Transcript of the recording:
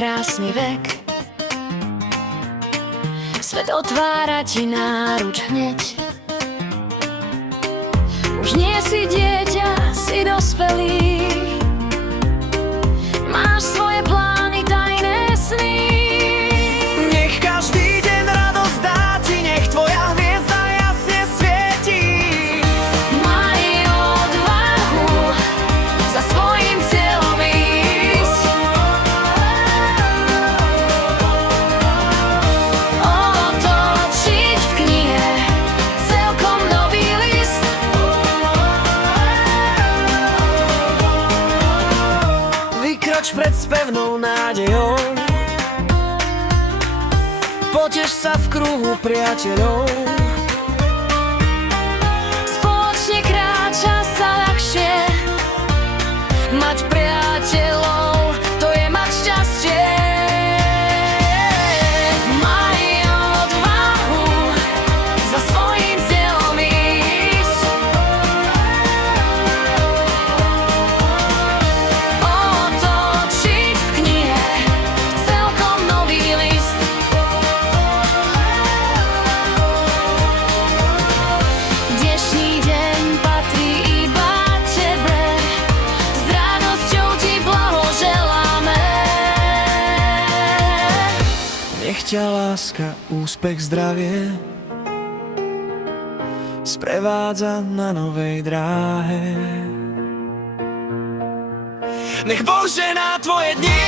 krásny vek. Svet otvára ti náruč hneď. Už nie si dieťa, si dospelý. Máš svoje plány, tajné sny. Nech každý deň radosť dá ti, nech tvoja hviezda jasne svieti. Maj odvahu za svojím cieľom ísť. Otočiť v knihe celkom nový list. Vykroč pred spevnou nádejou, poteš sa v kruhu priateľov. Spoločne kráča sa ľahšie. Mať priateľov, to je mať šťastie. Maj odvahu za svojím cieľom ísť. Otočiť v knihe celkom nový list. Dnešný deň patrí iba tebe, s radosťou ti blahoželáme. Nech ťa láska, úspech, zdravie sprevádza na novej dráhe. Nech Boh žená tvoje dni.